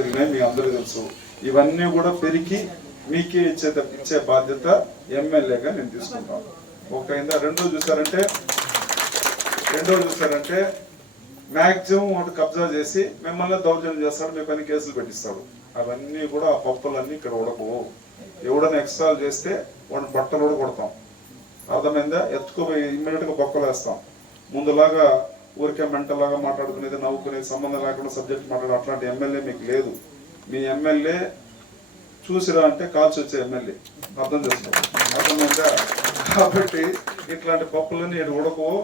పెరిగినాయి మీ అందరూ తెలుసు. ఇవన్నీ కూడా పెరిగి మీకే ఇచ్చే ఇచ్చే బాధ్యత ఎమ్మెల్యేగా నేను తీసుకుంటాను. ఒక రెండో చూసారంటే రెండో చూసారంటే మ్యాక్సిమం ఒకటి కబ్జా చేసి మిమ్మల్ని దౌర్జన్యం చేస్తాడు మీ పని కేసులు పెట్టిస్తాడు అవన్నీ కూడా ఆ పప్పులన్నీ ఇక్కడ ఉడకవు. ఎవడని ఎక్స్ట్రా చేస్తే వాడిని బట్టలు కూడా కొడతాం అర్థమైందా? ఎత్తుకుపోయి ఇమ్మీడియట్గా పక్కలు వేస్తాం ముందులాగా ఊరికే మెంటలాగా మాట్లాడుకునేది నవ్వుకునేది సంబంధం లేకుండా సబ్జెక్ట్ మాట్లాడే అట్లాంటి ఎమ్మెల్యే మీకు లేదు. మీ ఎమ్మెల్యే చూసిరా అంటే కాల్చి వచ్చే ఎమ్మెల్యే అర్థం చేసుకో అర్థమైందా? కాబట్టి ఇట్లాంటి పప్పులన్నీ నేను ఉడకవు.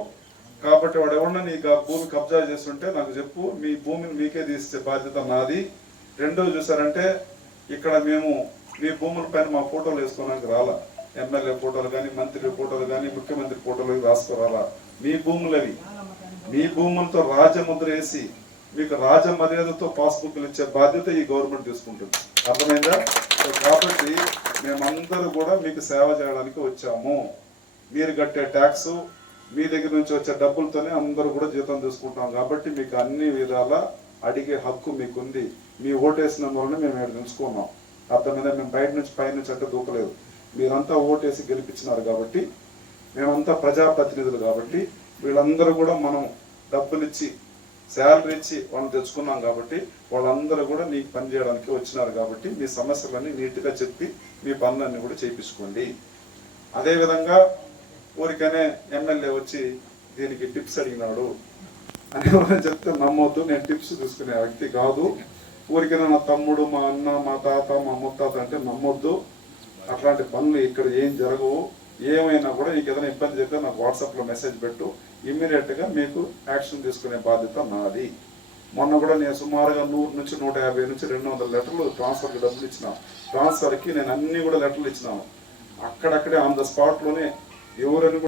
కాబట్టి వాడు ఎవరన్నా నీకు ఆ భూమి కబ్జా చేస్తుంటే నాకు చెప్పు మీ భూమిని మీకే తీసే బాధ్యత నాది. రెండో చూసారంటే ఇక్కడ మేము మీ భూముల పైన మా ఫోటోలు వేసుకోవడానికి రాలా. ఎమ్మెల్యే ఫోటోలు కానీ మంత్రి ఫోటోలు కానీ ముఖ్యమంత్రి ఫోటోలు రాసుకోరాలా. మీ భూములవి. మీ భూములతో రాజముద్ర వేసి మీకు రాజ మర్యాదతో పాస్బుక్లు ఇచ్చే బాధ్యత ఈ గవర్నమెంట్ తీసుకుంటుంది. అర్థమైందా? కాబట్టి మేమందరూ కూడా మీకు సేవ చేయడానికి వచ్చాము. మీరు కట్టే ట్యాక్స్ మీ దగ్గర నుంచి వచ్చే డబ్బులతోనే అందరూ కూడా జీతం తీసుకుంటాం కాబట్టి మీకు అన్ని విధాల అడిగే హక్కు మీకుంది. మీ ఓటేసిన వలన మేము ఇక్కడ తెలుసుకున్నాం అర్థమైందా? మేము బయట నుంచి పై నుంచి అంటే దూకలేదు. మీరంతా ఓటేసి గెలిపించినారు కాబట్టి మేమంతా ప్రజాప్రతినిధులు కాబట్టి వీళ్ళందరూ కూడా మనం డబ్బులు ఇచ్చి శాలరీ ఇచ్చి వాళ్ళని తెచ్చుకున్నాం కాబట్టి వాళ్ళందరూ కూడా నీకు పని చేయడానికి వచ్చినారు కాబట్టి మీ సమస్యలన్నీ నీట్గా చెప్పి మీ పనులన్నీ కూడా చేయించుకోండి. అదేవిధంగా ఊరికనే ఎమ్మెల్యే వచ్చి దీనికి టిప్స్ అడిగినాడు అని ఎవరైనా చెప్తే నమ్మొద్దు నేను టిప్స్ తీసుకునే వ్యక్తి కాదు. ఊరికైనా నా తమ్ముడు మా అన్న మా తాత మా ముత్తాత అంటే నమ్మొద్దు. అట్లాంటి పనులు ఇక్కడ ఏం జరగవు. ఏమైనా కూడా నీకు ఏదైనా ఇబ్బంది చెప్తే నాకు వాట్సాప్లో మెసేజ్ పెట్టు. ఇమ్మీడియట్గా మీకు యాక్షన్ తీసుకునే బాధ్యత నాది. మొన్న కూడా నేను సుమారుగా నూరు నుంచి నూట యాభై నుంచి రెండు వందల లెటర్లు ట్రాన్స్ఫర్కి డబ్బులు ఇచ్చిన. ట్రాన్స్ఫర్కి నేను అన్ని కూడా లెటర్లు ఇచ్చినాను. అక్కడక్కడే ఆన్ ద స్పాట్లోనే ఎవరని